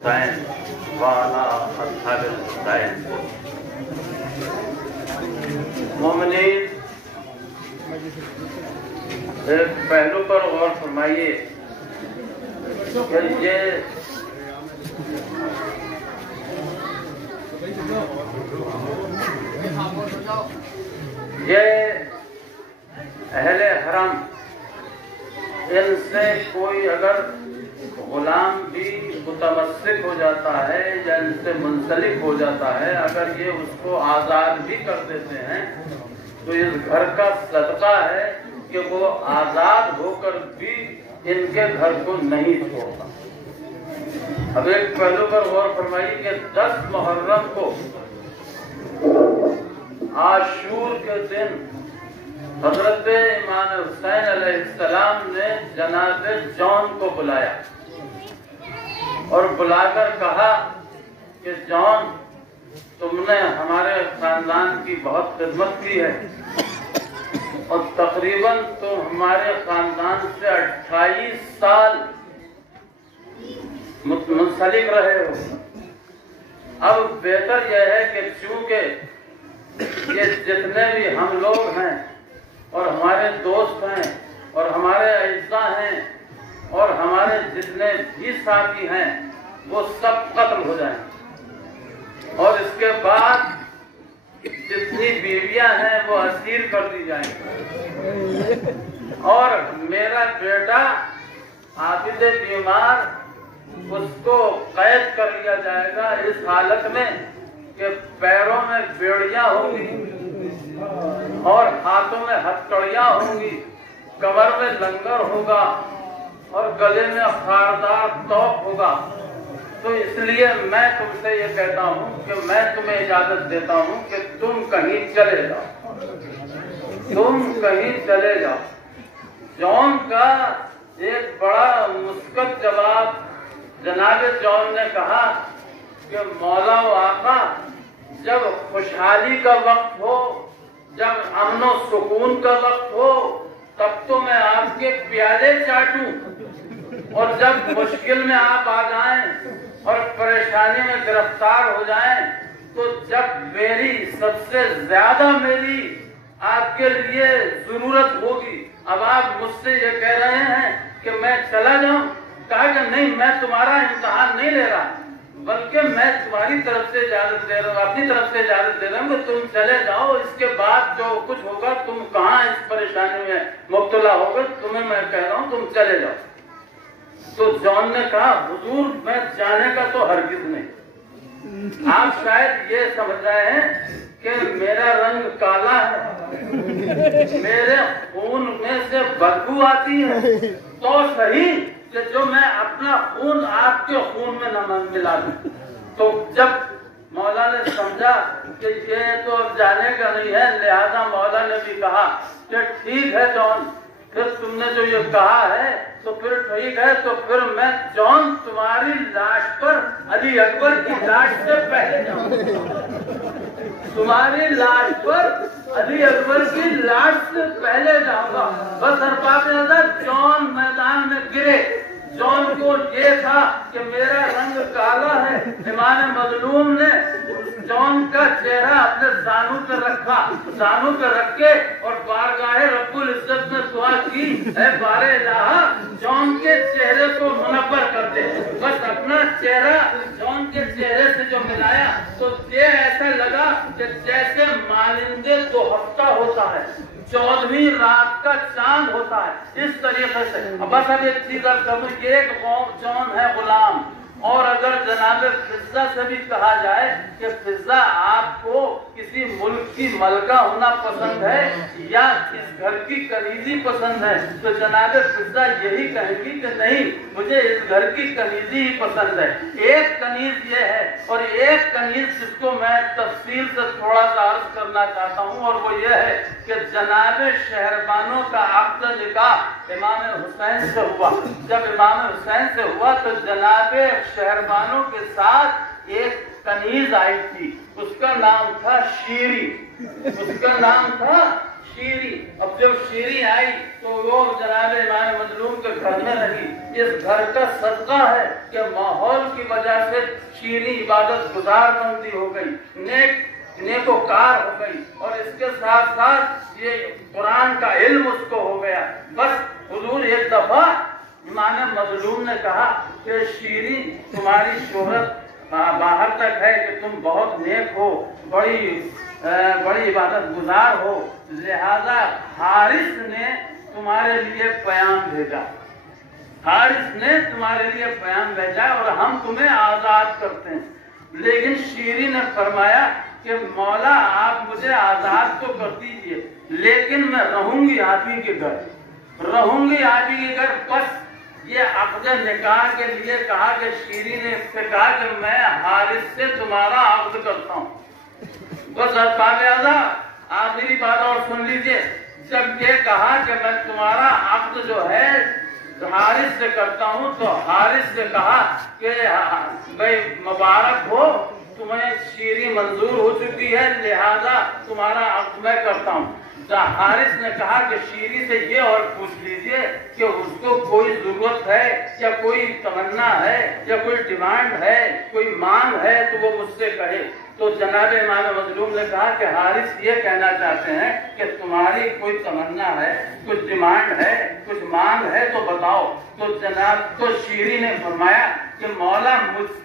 वाला मोमिनीन, एक पहलू पर गौर फरमाइए कि ये अहले हरम, इनसे कोई अगर गुलाम भी मुतमस्सिक हो जाता है या इनसे मुंसलिक हो जाता है, अगर ये उसको आज़ाद भी कर देते हैं तो इस घर का सदका है कि वो आज़ाद होकर भी इनके घर को नहीं छोड़ता। अब एक पहलू पर गौर फरमाइए कि 10 मुहर्रम को आशूर के दिन हजरत इमाम हुसैन अलैहिस्सलाम ने जनाज़े जॉन को बुलाया और बुलाकर कहा कि जॉन, तुमने हमारे खानदान की बहुत खिदमत की है और तकरीबन तुम हमारे खानदान से 28 साल मुंसलिक रहे हो। अब बेहतर यह है कि चूंकि ये जितने भी हम लोग हैं और हमारे दोस्त हैं और हमारे अइज़्ज़ा हैं और हमारे जितने भी साथी हैं वो सब कत्ल हो जाएं और इसके बाद जितनी बीवियां हैं वो असीर कर दी जाएंगी और मेरा बेटा आबिद बीमार, उसको कैद कर लिया जाएगा इस हालत में कि पैरों में बेड़ियां होंगी और हाथों में हथकड़ियां होंगी, कमर में लंगर होगा और गले में खारदार तोप होगा। तो इसलिए मैं तुमसे ये कहता हूँ कि मैं तुम्हें इजाजत देता हूँ कि तुम कहीं चले जाओ, तुम कहीं चले जाओ। जॉन का एक बड़ा मुस्कत जवाब जनाब जॉन ने कहा कि मौला व आका, जब खुशहाली का वक्त हो, जब अमन व सुकून का वक्त हो, तब तो मैं आपके प्याले चाटूं और जब मुश्किल में आप आ जाएं और परेशानी में गिरफ्तार हो जाएं, तो जब मेरी सबसे ज्यादा मेरी आपके लिए जरूरत होगी, अब आप मुझसे ये कह रहे हैं कि मैं चला जाऊं। कहा कि नहीं, मैं तुम्हारा इम्तिहान नहीं ले रहा, बल्कि मैं तुम्हारी तरफ से इजाजत दे रहा हूँ, अपनी तरफ से इजाजत दे रहा हूँ कि तुम चले जाओ। इसके बाद जो कुछ होगा, तुम कहाँ इस परेशानी में मुब्तला होगे, तुम्हें मैं कह रहा हूँ तुम चले जाओ। तो जॉन ने कहा, हुजूर मैं जाने का तो हरगिज नहीं। आप शायद ये समझ रहे हैं कि मेरा रंग काला है, मेरे खून में से बदबू आती है, तो सही कि जो मैं अपना खून आपके खून में न मिला दूं। तो जब मौला ने समझा कि ये तो अब जाने का नहीं है, लिहाजा मौला ने भी कहा कि ठीक है जॉन, फिर तुमने जो ये कहा है तो फिर ठीक है, तो फिर मैं जॉन तुम्हारी लाश पर अली अकबर की लाश से पहले जाऊंगा, तुम्हारी लाश पर अली अकबर की लाश से पहले जाऊंगा। बस जॉन मैदान में गिरे। जॉन को ये था कि मेरा रंग काला है। इमाम मजलूम ने जॉन का चेहरा अपने जानू पे रखा, जानू पे रख के और बारगाहे रब्बुल इज्जत में दुआ की, ऐ बारे इलाहा, जॉन के चेहरे को मुनव्वर कर दे। बस अपना चेहरा जॉन के चेहरे से जो मिलाया तो ये ऐसा लगा कि जैसे मानिंदे 2 हफ्ता होता है, 14वीं रात का चांद होता है, इस तरीके से। बस अब एक चीज करूँ, एक जॉन है गुलाम, और अगर जनाब फिजा से भी कहा जाए कि फिजा आपको किसी मुल्क की मलका होना पसंद है या इस घर की कनीजी पसंद है, तो जनाब फिजा यही कहेंगी कि नहीं, मुझे इस घर की कनीजी ही पसंद है। एक कनीज ये है और एक कनीज जिसको मैं तफसील से थोड़ा सा अर्ज करना चाहता हूँ, और वो ये है कि जनाब शहरबानों का अक़्द निकाह इमाम हुसैन से हुआ। जब इमाम हुसैन से हुआ तो जनाब शहरबानों के साथ एक कनीज आई थी, उसका नाम था शीरी, उसका नाम था शीरी। अब जब शीरी आई तो वो जनाब इमाम मजलूम के घर में रही। इस घर का सदका है कि माहौल की वजह से शीरी इबादत गुजार बंदी हो गई, नेकोकार हो गई, और इसके साथ साथ ये कुरान का इल्म उसको हो गया। बस हुजूर एक दफा इमाम मजलूम ने कहा कि शीरी तुम्हारी शोहरत बाहर तक है कि तुम बहुत नेक हो, बड़ी इबादत गुजार हो, लिहाजा हारिस ने तुम्हारे लिए पैगाम भेजा, हारिस ने तुम्हारे लिए पैगाम भेजा और हम तुम्हें आजाद करते हैं। लेकिन शीरी ने फरमाया कि मौला आप मुझे आजाद तो कर दीजिए, लेकिन मैं रहूंगी आप ही के घर, रहूंगी आप ही के घर। बस ये अक़्द निकाह के लिए कहा कि शीरी ने इससे कहा कि मैं हारिस से तुम्हारा अक़्द करता हूँ। बस बाबा आखिरी बात और सुन लीजिए, जब ये कहा कि मैं तुम्हारा अक़्द जो है हारिस से करता हूँ, तो हारिस से कहा कि भाई मुबारक हो, तुम्हें शीरी मंजूर हो चुकी है, लिहाजा तुम्हारा अक़्द मैं करता हूँ। हारिस ने कहा कि शीरी से ये और पूछ लीजिए कि उसको कोई जरूरत है या कोई तमन्ना है या कोई डिमांड है, कोई मांग है, तो वो मुझसे कहे। तो जनाब इमाम मजलूम ने कहा कि हारिस ये कहना चाहते हैं कि तुम्हारी कोई तमन्ना है, कुछ डिमांड है, कुछ मांग है तो बताओ। तो शीरी ने फरमाया कि मौला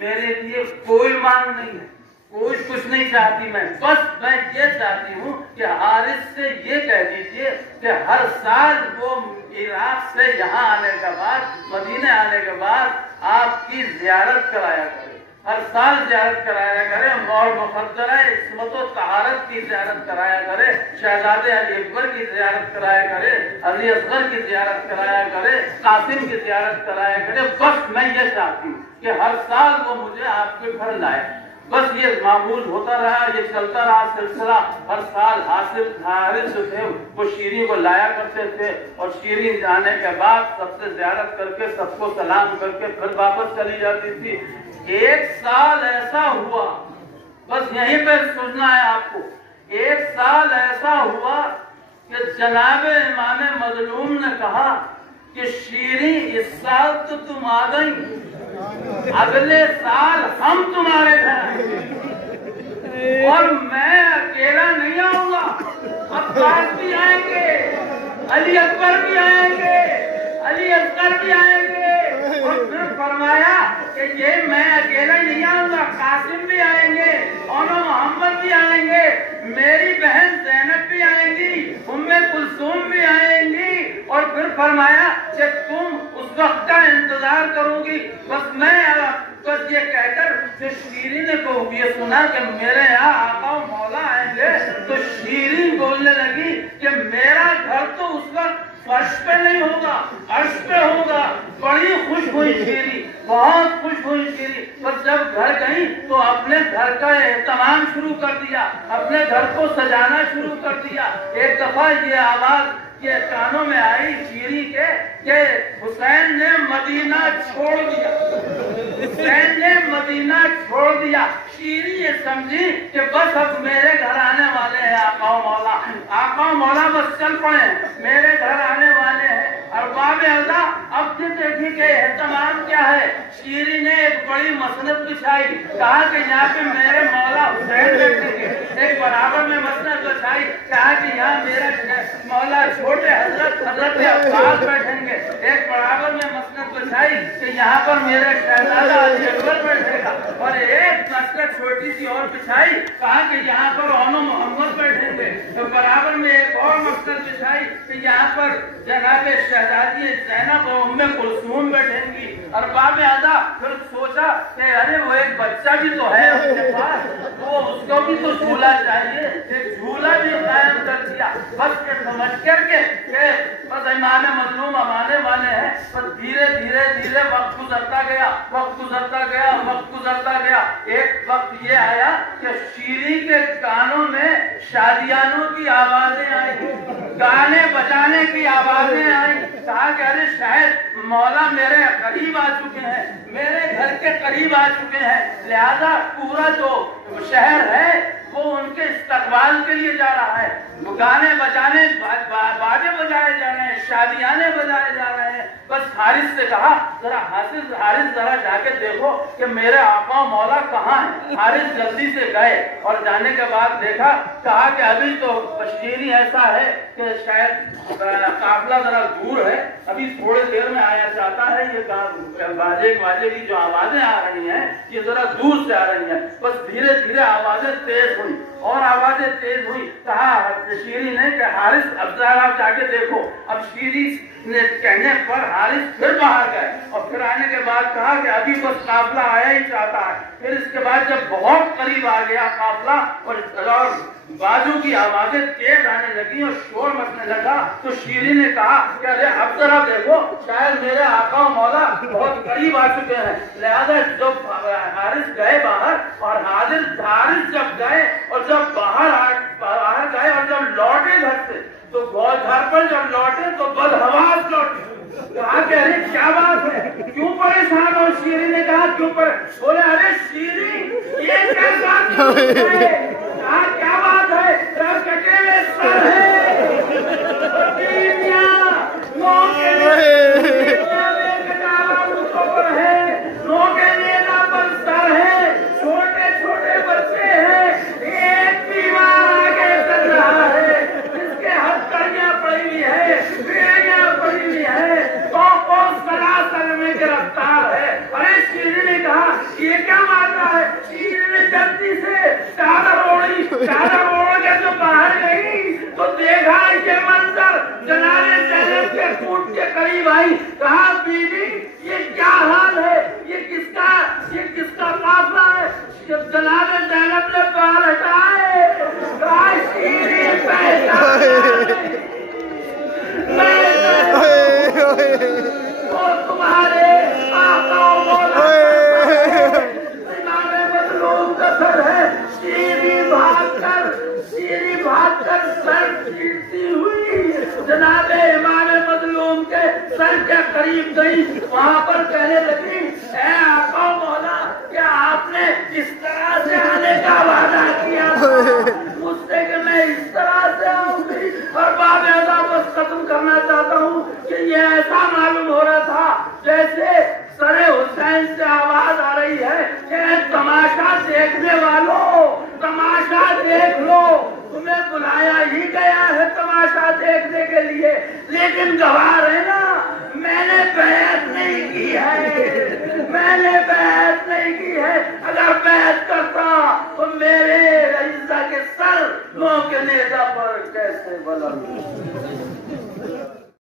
मेरे लिए कोई मांग नहीं है, कोई कुछ नहीं चाहती मैं, बस मैं ये चाहती हूँ कि हारिस से ये कह दीजिए कि हर साल वो इराक से यहाँ आने के बाद, मदीने आने के बाद आपकी जियारत कराया करे, हर साल जियारत कराया करे, और मुक़द्दरा इस्मत व तहारत की जियारत कराया करे, शहजादे अली अकबर की जियारत कराया करे, अली असगर की जियारत कराया करे, कासिम की जियारत कराया करे। बस मैं ये चाहती हूँ कि हर साल वो मुझे आपके घर लाए। बस ये मामूल होता रहा, ये चलता रहा सिलसिला। हर साल हारिस जो थे वो शीरी को लाया करते थे, और शीरी जाने के बाद सबसे जियारत करके, सबको सलाम करके फिर वापस चली जाती थी। एक साल ऐसा हुआ, बस यहीं पे सोचना है आपको, एक साल ऐसा हुआ कि जनाब इमाम मजलूम ने कहा कि शीरी इस साल तो तुम आ गई, अगले साल हम तुम्हारे घर आएंगे, और मैं अकेला नहीं आऊंगा, अब्बास भी आएंगे, अली अकबर भी आएंगे, अली असगर भी आएंगे। और फिर फरमाया कि ये मैं अकेला नहीं आऊंगा, कासिम भी आएंगे, और मोहम्मद भी आएंगे, मेरी बहन ज़ैनब भी आएंगी, उम्मे कुलसूम भी आएंगी। और फिर फरमाया कि तुम उस वक्त का इंतजार करोगी। बस मैं बस ये कहकर शीरी ने को ये सुना कि मेरे यहाँ आका मौला आएंगे, तो शीरी बोलने लगी कि मेरा घर तो उस वक्त फर्श पे नहीं होगा, अर्श पे होगा। बड़ी खुश हुई शीरी, बहुत खुश हुई शीरी। बस जब घर गई तो अपने घर का एहतमाम शुरू कर दिया, अपने घर को सजाना शुरू कर दिया। एक दफा ये आवाज ये कानों में आई शीरी के कि हुसैन ने मदीना छोड़ दिया, हुसैन ने मदीना छोड़ दिया। शीरी ये समझी कि बस अब मेरे घर आने वाले हैं आका मौला, आका मौला बस चल पड़े, मेरे घर आने वाले हैं। और बाब अल्लाह अब से देखी के एहतमाम क्या है। शीरी ने एक बड़ी मसनद बिछाई, कहा कि यहाँ पे मेरे मौला हुसैन बैठेंगे। एक बराबर में मसनद बिछाई, कहा कि यहाँ मेरे मौला छोटे हजरत अब्बास बैठेंगे। एक बराबर में मसनद बिछाई कि यहाँ पर मेरे शहजादा अली अकबर बैठेगा। और एक मसनद छोटी सी और बिछाई, कहा कि यहाँ पर ओनो मोहम्मद बैठेंगे। तो बराबर में एक और मसनद बिछाई कि यहाँ पर जनाब शहजादी ज़ैनब और उम्मे कुलसूम बैठेंगी। और बाब आदा फिर सोचा कि अरे वो एक बच्चा भी तो है उसके पास, वो उसको भी तो झूला चाहिए, एक झूला भी कायम कर दिया। बस के समझ करके बस इमाम मजलूम आने वाले हैं। बस धीरे धीरे धीरे वक्त गुजरता गया, वक्त गुजरता गया, वक्त गुजरता गया। एक वक्त ये आया कि शीरी के कानों में शादियानों की आवाजें आई, गाने बजाने की आवाजें आई। कहा कि अरे शायद मौला मेरे करीब आ चुके हैं, मेरे घर के करीब आ चुके हैं, लिहाजा पूरा जो शहर है वो उनके इस्तकबाल के लिए जा रहा है। गाने बजाने बाजे बजाए जा रहे हैं, शादियाने बजाए जा रहे हैं। बस हारिस से कहा जरा हारिस जरा जाके देखो कि मेरे आका मौला कहाँ है। हारिस जल्दी से गए और जाने के बाद देखा, कहा कि अभी तो बशीरी ऐसा है कि शायद काफिला जरा दूर है, अभी थोड़ी देर में आया चाहता है। ये बाजे की जो आवाजें आ रही हैं ये जरा दूर से आ रही हैं। बस धीरे धीरे आवाजें तेज हुई और आवाजें तेज हुई। कहा शीरी ने कि हारिस अब जरा आप जाके देखो। अब शीरी ने कहने पर हारिस फिर बाहर गए और फिर आने के बाद कहा कि अभी बस काफिला आया ही चाहता है। फिर इसके बाद जब बहुत करीब आ गया काफिला और बाजू की आवाजें तेज आने लगी और शोर मचने लगा, तो शीरी ने कहा कि अरे अब जरा देखो, शायद मेरे आका मौला बहुत करीब आ चुके हैं। लिहाजा जब हारिस गए बाहर और हारिस जब गए और जब बाहर गए और जब लौटे घर से, तो घर पर जब लौटे तो बदहवास लौटे। कहा कि अरे क्या बात है, क्यों परेशान हो? शीरी ने कहा क्यों बोले अरे शीरी ये क्या बात है? कहा क्या बात है? कटे हुए सर है, नोके नेता पर सर है, छोटे छोटे बच्चे हैं, एक बीमार आगे चल रहा है, जिसके हथकड़ियां पड़ी हुई है, बेड़ियां पड़ी हुई है, तो सलासल में गिरफ्तार है। अरे शीरी ने कहा ये क्या माता है? शीरी ने जल्दी से चादर ओढ़ के जो बाहर गई तो देखा ये मंजर, जनाने ज़ैनब के कूट के करीब आई। कहा बीबी ये क्या हाल है? ये किसका काफिला है? जब जनाने ज़ैनब ने बाल हटाए, कहा शीरी तुम्हारे आका मौला मजलूम का सर है। शीरी भागकर सर चीरती हुई जनाबे इमाम मजलूम के सर के करीब गई। वहाँ पर कहने लगी, ऐ आका मौला, क्या आपने इस तरह से आने का वादा किया मुझसे कि मैं इस तरह से आऊंगी? और बाबेदा बस खत्म करना चाहता हूँ कि ये ऐसा मालूम हो रहा था जैसे सरे हुसैन से आवाज आ रही है कि तमाशा देखने वालों, तमाशा देख लो, तुम्हें बुलाया ही गया है तमाशा देखने के लिए, लेकिन गवाह है ना, मैंने बैत नहीं की है, मैंने बैत नहीं की है। अगर बैत करता तो मेरे रईसा के सर नो के नेता पर कैसे बुलंद